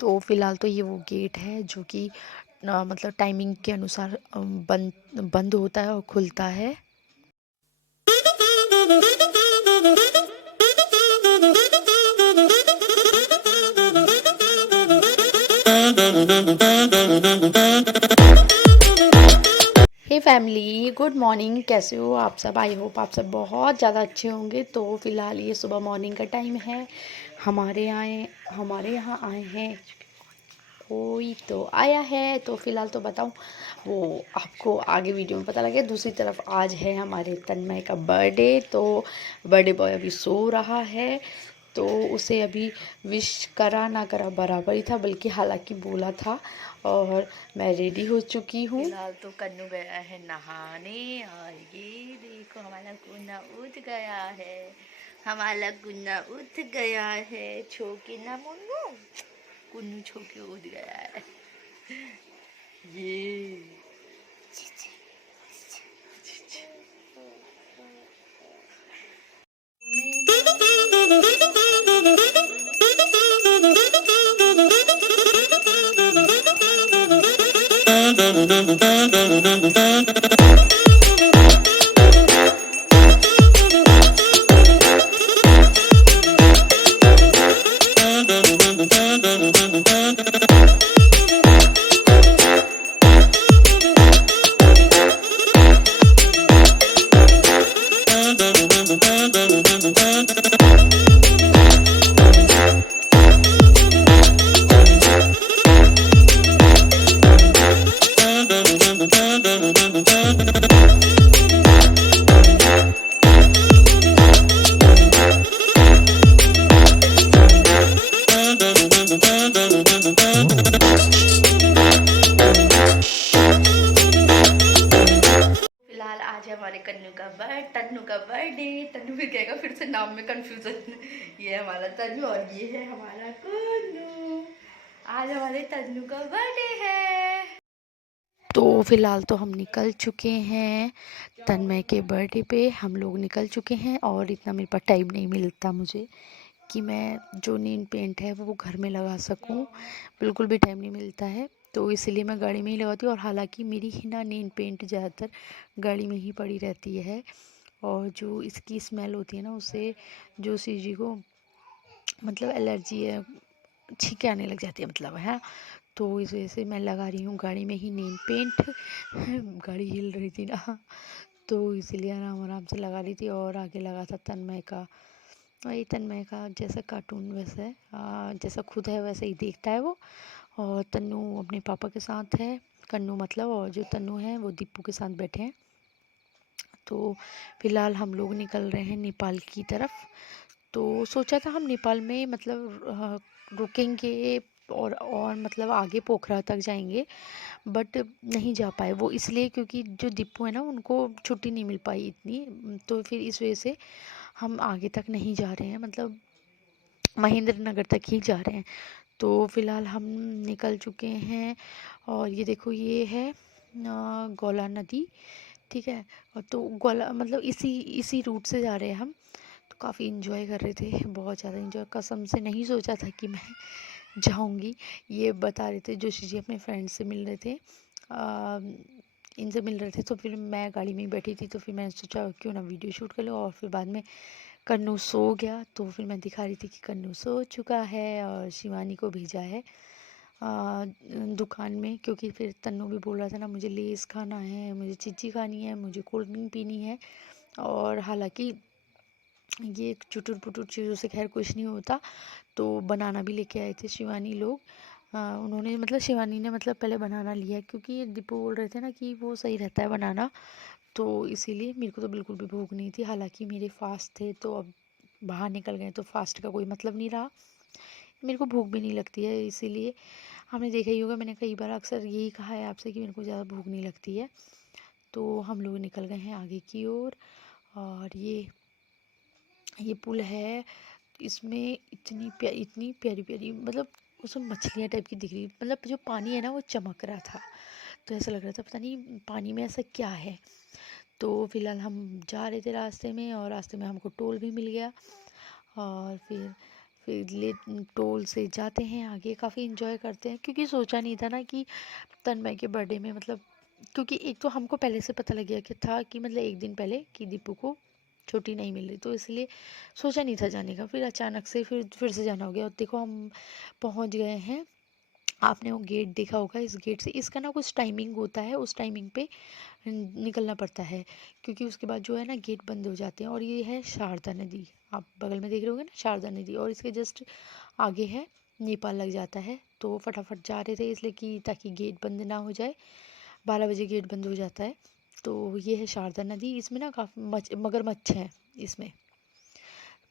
तो फ़िलहाल तो ये वो गेट है जो कि मतलब टाइमिंग के अनुसार बंद बंद होता है और खुलता है। Hey family, good morning. कैसे हो आप सब? आई होप आप सब बहुत ज़्यादा अच्छे होंगे। तो फ़िलहाल ये सुबह मॉर्निंग का टाइम है। हमारे यहाँ आए हैं, कोई तो आया है। तो फ़िलहाल तो बताऊँ, वो आपको आगे वीडियो में पता लगे। दूसरी तरफ आज है हमारे तन्मय का बर्थडे। तो बर्थडे बॉय अभी सो रहा है, तो उसे अभी विश करा ना करा बराबर ही था, बल्कि हालांकि बोला था। और मैं रेडी हो चुकी हूँ। फिलहाल तो कन्नू गया है नहाने, और ये देखो हमारा कुन्ना उठ गया है। हमारा कुन्ना उठ गया है, छो के ना मुन्नू, कुन्नू छो के उठ गया है। ये फिलहाल आज है हमारे तन्नू का बर्थडे। तन्नू भी कहेगा फिर से नाम में कंफ्यूजन। ये है हमारा तन्नू और ये है हमारा कुन्नू। आज हमारे तन्नू का बर्थडे है। तो फिलहाल तो हम निकल चुके हैं तन्मय के बर्थडे पे। हम लोग निकल चुके हैं और इतना मेरे पास टाइम नहीं मिलता मुझे कि मैं जो नेल पेंट है वो घर में लगा सकूं। बिल्कुल भी टाइम नहीं मिलता है, तो इसलिए मैं गाड़ी में ही लगाती हूँ। और हालांकि मेरी ही ना नेल पेंट ज़्यादातर गाड़ी में ही पड़ी रहती है, और जो इसकी स्मेल होती है ना, उससे जो सीजी को मतलब एलर्जी है, छींकें आने लग जाती है मतलब है। तो इस वजह से मैं लगा रही हूँ गाड़ी में ही नेल पेंट। गाड़ी हिल रही थी ना, तो इसीलिए आराम आराम से लगा रही थी। और आगे लगा था तन्मय का, वही तन्मय का जैसा कार्टून वैसे है, जैसा खुद है वैसे ही देखता है वो। और तन्नू अपने पापा के साथ है, कन्नू मतलब, और जो तन्नू है वो दीपू के साथ बैठे हैं। तो फिलहाल हम लोग निकल रहे हैं नेपाल की तरफ। तो सोचा था हम नेपाल में मतलब रुकेंगे और मतलब आगे पोखरा तक जाएंगे, बट नहीं जा पाए। वो इसलिए क्योंकि जो दीपू है ना, उनको छुट्टी नहीं मिल पाई इतनी। तो फिर इस वजह से हम आगे तक नहीं जा रहे हैं, मतलब महेंद्र नगर तक ही जा रहे हैं। तो फिलहाल हम निकल चुके हैं, और ये देखो ये है गौला नदी, ठीक है। और तो गौला मतलब इसी इसी रूट से जा रहे हैं हम। तो काफ़ी इन्जॉय कर रहे थे, बहुत ज़्यादा इन्जॉय। कसम से नहीं सोचा था कि मैं जाऊंगी। ये बता रहे थे जोशी जी अपने फ्रेंड से मिल रहे थे, आ, इनसे मिल रहे थे। तो फिर मैं गाड़ी में ही बैठी थी, तो फिर मैंने सोचा क्यों ना वीडियो शूट कर लो। और फिर बाद में कन्नू सो गया, तो फिर मैं दिखा रही थी कि कन्नू सो चुका है। और शिवानी को भेजा है दुकान में, क्योंकि फिर तन्नू भी बोल रहा था ना, मुझे लेस खाना है, मुझे चिज्जी खानी है, मुझे कोल्ड ड्रिंक पीनी है। और हालांकि ये चुटुर पुटुर चीज़ों से खैर कुछ नहीं होता। तो बनाना भी लेके आए थे शिवानी लोग। उन्होंने मतलब शिवानी ने मतलब पहले बनाना लिया, क्योंकि दीपू बोल रहे थे ना कि वो सही रहता है बनाना। तो इसीलिए मेरे को तो बिल्कुल भी भूख नहीं थी। हालांकि मेरे फास्ट थे, तो अब बाहर निकल गए तो फास्ट का कोई मतलब नहीं रहा। मेरे को भूख भी नहीं लगती है, इसीलिए हमने देखा ही होगा, मैंने कई बार अक्सर यही कहा है आपसे कि मेरे को ज़्यादा भूख नहीं लगती है। तो हम लोग निकल गए हैं आगे की ओर। और ये पुल है, इसमें इतनी प्यारी प्यारी मतलब उसमें मछलियाँ टाइप की दिख रही, मतलब जो पानी है ना वो चमक रहा था। तो ऐसा लग रहा था पता नहीं पानी में ऐसा क्या है। तो फिलहाल हम जा रहे थे रास्ते में, और रास्ते में हमको टोल भी मिल गया। और फिर ले टोल से जाते हैं आगे, काफ़ी इन्जॉय करते हैं क्योंकि सोचा नहीं था ना कि तन्मय के बर्थडे में मतलब, क्योंकि एक तो हमको पहले से पता लग गया कि था कि मतलब एक दिन पहले कि दीपू को छुट्टी नहीं मिल रही, तो इसलिए सोचा नहीं था जाने का। फिर अचानक से फिर से जाना हो गया और देखो हम पहुंच गए हैं। आपने वो गेट देखा होगा, इस गेट से इसका ना कुछ टाइमिंग होता है, उस टाइमिंग पे निकलना पड़ता है क्योंकि उसके बाद जो है ना गेट बंद हो जाते हैं। और ये है शारदा नदी, आप बगल में देख रहे होंगे ना शारदा नदी, और इसके जस्ट आगे है नेपाल लग जाता है। तो फटाफट जा रहे थे इसलिए कि ताकि गेट बंद ना हो जाए, 12 बजे गेट बंद हो जाता है। तो ये है शारदा नदी, इसमें ना काफ़ी मगरमच्छ हैं इसमें।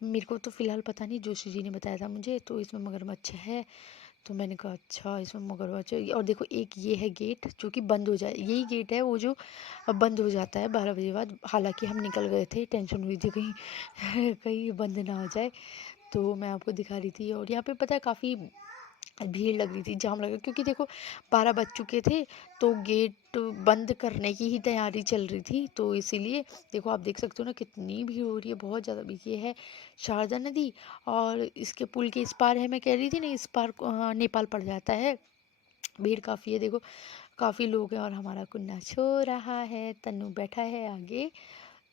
मेरे को तो फ़िलहाल पता नहीं, जोशी जी ने बताया था मुझे, तो इसमें मगरमच्छ है। तो मैंने कहा अच्छा इसमें मगरमच्छ है। और देखो एक ये है गेट जो कि बंद हो जाए, यही गेट है वो जो बंद हो जाता है 12 बजे बाद। हालांकि हम निकल गए थे, टेंशन हुई थी कहीं कहीं बंद ना हो जाए। तो मैं आपको दिखा रही थी। और यहाँ पे पता है काफ़ी भीड़ लग रही थी, जाम लगा, क्योंकि देखो 12 बज चुके थे, तो गेट बंद करने की ही तैयारी चल रही थी। तो इसीलिए देखो आप देख सकते हो ना कितनी भीड़ हो रही है, बहुत ज़्यादा भीड़। ये है शारदा नदी और इसके पुल के इस पार है, मैं कह रही थी ना इस पार नेपाल पड़ जाता है। भीड़ काफ़ी है देखो, काफ़ी लोग हैं। और हमारा कुन्ना सो रहा है, तन्नू बैठा है आगे।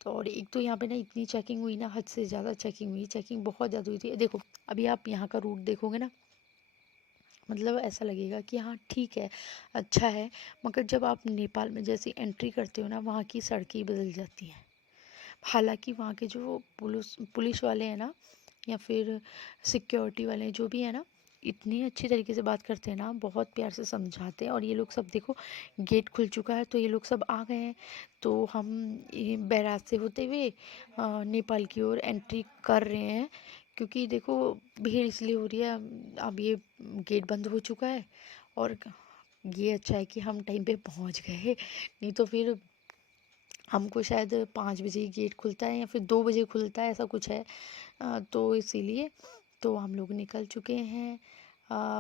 तो और एक तो यहाँ पे ना इतनी चेकिंग हुई ना, हद से ज़्यादा चेकिंग हुई, चेकिंग बहुत ज़्यादा हुई थी। देखो अभी आप यहाँ का रूट देखोगे ना, मतलब ऐसा लगेगा कि हाँ ठीक है, अच्छा है। मगर जब आप नेपाल में जैसे एंट्री करते हो ना, वहाँ की सड़कें ही बदल जाती हैं। हालांकि वहाँ के जो पुलिस पुलिस वाले हैं ना, या फिर सिक्योरिटी वाले जो भी है ना, इतनी अच्छी तरीके से बात करते हैं ना, बहुत प्यार से समझाते हैं। और ये लोग सब देखो गेट खुल चुका है तो ये लोग सब आ गए हैं। तो हम ये बैराज से होते हुए नेपाल की ओर एंट्री कर रहे हैं, क्योंकि देखो भीड़ इसलिए हो रही है, अब ये गेट बंद हो चुका है। और ये अच्छा है कि हम टाइम पे पहुंच गए, नहीं तो फिर हमको शायद 5 बजे ही गेट खुलता है या फिर 2 बजे खुलता है, ऐसा कुछ है। तो इसीलिए तो हम लोग निकल चुके हैं।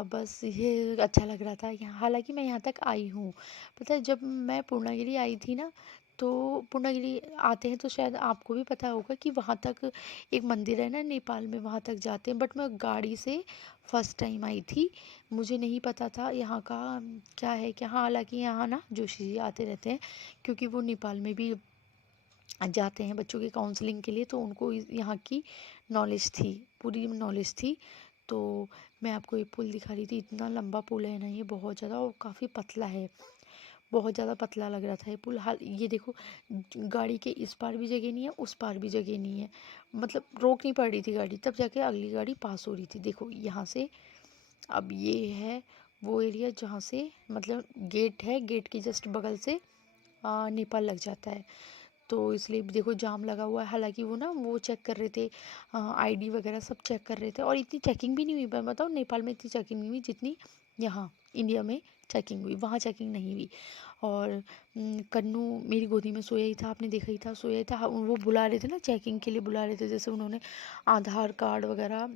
बस ये अच्छा लग रहा था यहाँ, हालांकि मैं यहाँ तक आई हूँ। पता है जब मैं पूर्णागिरी आई थी ना, तो पूर्णागिरी आते हैं तो शायद आपको भी पता होगा कि वहाँ तक एक मंदिर है ना नेपाल में, वहाँ तक जाते हैं। बट मैं गाड़ी से फर्स्ट टाइम आई थी, मुझे नहीं पता था यहाँ का क्या है क्या। हाँ हालांकि यहाँ ना जोशी जी आते रहते हैं, क्योंकि वो नेपाल में भी जाते हैं बच्चों की काउंसलिंग के लिए, तो उनको यहाँ की नॉलेज थी, पूरी नॉलेज थी। तो मैं आपको ये पुल दिखा रही थी, इतना लंबा पुल है ना ये, बहुत ज़्यादा, और काफ़ी पतला है, बहुत ज़्यादा पतला लग रहा था ये पुल। हाल ये देखो गाड़ी के इस पार भी जगह नहीं है, उस पार भी जगह नहीं है, मतलब रोक नहीं पड़ रही थी गाड़ी, तब जाके अगली गाड़ी पास हो रही थी। देखो यहाँ से, अब ये है वो एरिया जहाँ से मतलब गेट है, गेट के जस्ट बगल से नेपाल लग जाता है। तो इसलिए भी देखो जाम लगा हुआ है। हालांकि वो ना वो चेक कर रहे थे, आईडी वगैरह सब चेक कर रहे थे। और इतनी चेकिंग भी नहीं हुई, मैं बताऊँ नेपाल में इतनी चेकिंग नहीं हुई जितनी यहाँ इंडिया में चेकिंग हुई, वहाँ चेकिंग नहीं हुई। और कन्नू मेरी गोदी में सोया ही था, आपने देखा ही था, सोया ही था। वो बुला रहे थे ना चेकिंग के लिए, बुला रहे थे, जैसे उन्होंने आधार कार्ड वगैरह,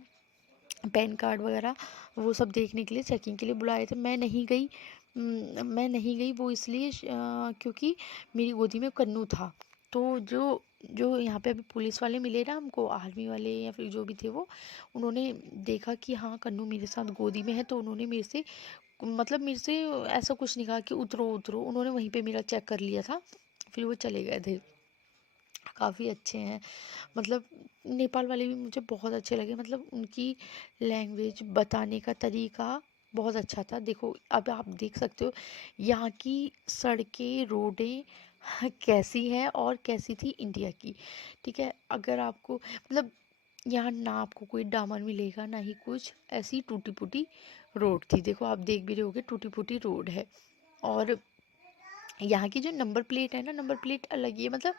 पैन कार्ड वगैरह, वो सब देखने के लिए चेकिंग के लिए बुलाए थे। मैं नहीं गई वो इसलिए क्योंकि मेरी गोदी में कन्नू था। तो जो जो यहाँ पे अभी पुलिस वाले मिले ना हमको, आर्मी वाले या फिर जो भी थे, वो उन्होंने देखा कि हाँ कन्नू मेरे साथ गोदी में है, तो उन्होंने मेरे से मतलब मेरे से ऐसा कुछ नहीं कहा कि उतरो उतरो, उन्होंने वहीं पे मेरा चेक कर लिया था, फिर वो चले गए थे। काफ़ी अच्छे हैं, मतलब नेपाल वाले भी मुझे बहुत अच्छे लगे, मतलब उनकी लैंग्वेज बताने का तरीका बहुत अच्छा था। देखो अब आप देख सकते हो यहाँ की सड़कें, रोडें कैसी हैं और कैसी थी इंडिया की। ठीक है, अगर आपको मतलब यहाँ ना आपको कोई डामर मिलेगा ना ही कुछ, ऐसी टूटी फूटी रोड थी। देखो आप देख भी रहे होगे टूटी फूटी रोड है। और यहाँ की जो नंबर प्लेट है ना, नंबर प्लेट अलग ही है, मतलब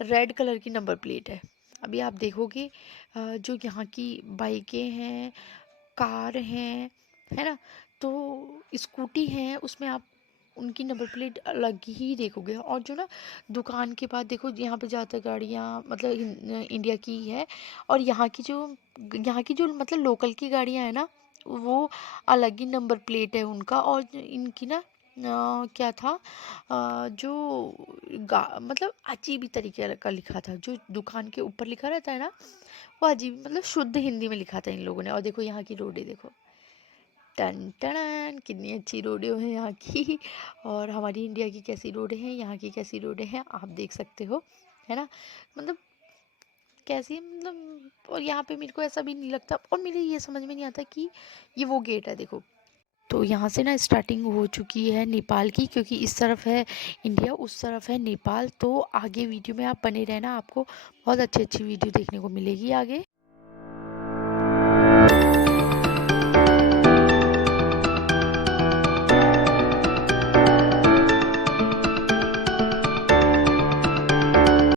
रेड कलर की नंबर प्लेट है। अभी आप देखोगे जो यहाँ की बाइकें हैं, कार हैं, है ना, तो स्कूटी हैं, उसमें आप उनकी नंबर प्लेट अलग ही देखोगे। और जो ना दुकान के बाद देखो यहाँ पे ज़्यादातर गाड़ियाँ मतलब इंडिया की ही है। और यहाँ की जो मतलब लोकल की गाड़ियाँ हैं ना, वो अलग ही नंबर प्लेट है उनका। और इनकी ना क्या था, जो मतलब अजीब ही तरीके का लिखा था, जो दुकान के ऊपर लिखा रहता है ना, वो अजीब मतलब शुद्ध हिंदी में लिखा था इन लोगों ने। और देखो यहाँ की रोडें देखो, टन टन कितनी अच्छी रोडें हैं यहाँ की। और हमारी इंडिया की कैसी रोडें हैं, यहाँ की कैसी रोडें हैं, आप देख सकते हो, है ना। मतलब कैसी मतलब, और यहाँ पे मेरे को ऐसा भी नहीं लगता, और मेरे ये समझ में नहीं आता कि ये वो गेट है देखो। तो यहाँ से ना स्टार्टिंग हो चुकी है नेपाल की, क्योंकि इस तरफ है इंडिया, उस तरफ है नेपाल। तो आगे वीडियो में आप बने रहना, आपको बहुत अच्छी अच्छी वीडियो देखने को मिलेगी आगे।